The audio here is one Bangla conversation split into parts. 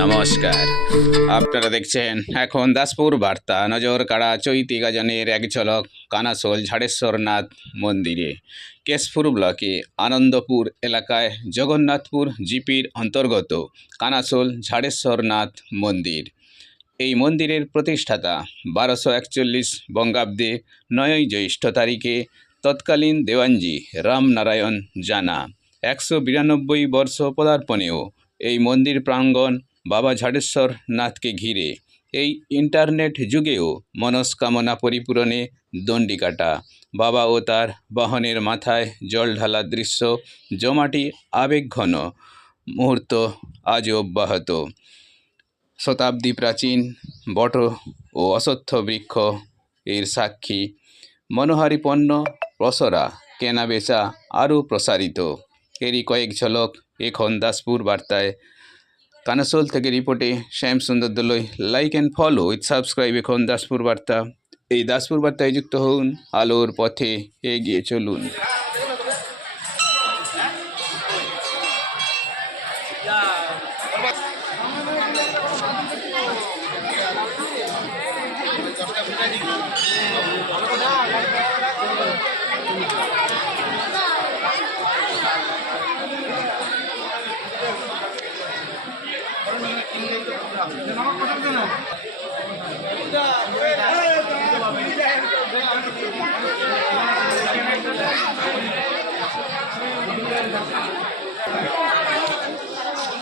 নমস্কার। আপনারা দেখছেন এখন দাসপুর বার্তা। নজর কাড়া চৈতি গাজনের এক ঝলক কানাসোল ঝাড়েশ্বরনাথ মন্দিরে। কেশপুর ব্লকে আনন্দপুর এলাকায় জগন্নাথপুর জিপির অন্তর্গত কানাসোল ঝাড়েশ্বরনাথ মন্দির। এই মন্দিরের প্রতিষ্ঠাতা 1241 বঙ্গাব্দে 9ই জ্যৈষ্ঠ তারিখে তৎকালীন দেওয়ানজি রামনারায়ণ জানা। 192 বর্ষ পদার্পণেও এই মন্দির প্রাঙ্গণ বাবা ঝাড়েশ্বর নাথকে ঘিরে এই ইন্টারনেট যুগেও মনস্কামনা পরিপূরণে দণ্ডিকাটা। বাবা ও তার বাহনের মাথায় জল ঢালার দৃশ্য, জমাটি আবেগঘন মুহূর্ত আজও অব্যাহত। শতাব্দী প্রাচীন বট ও অশ্বত্থ বৃক্ষ এর সাক্ষী। মনোহারী পণ্য প্রসরা, কেনা বেচা আরও প্রসারিত। এরই কয়েক ঝলক এখন দাসপুর বার্তায়। কানাসোল থেকে রিপোর্টে শ্যাম সুন্দর দলই। Like and follow with subscribe এখন দাসপুর বার্তা। এই দাসপুর বার্তায় যুক্ত হন, আলোর পথে এগিয়ে চলুন।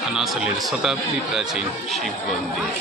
কানাসোলের শতাব্দী প্রাচীন শিব মন্দির।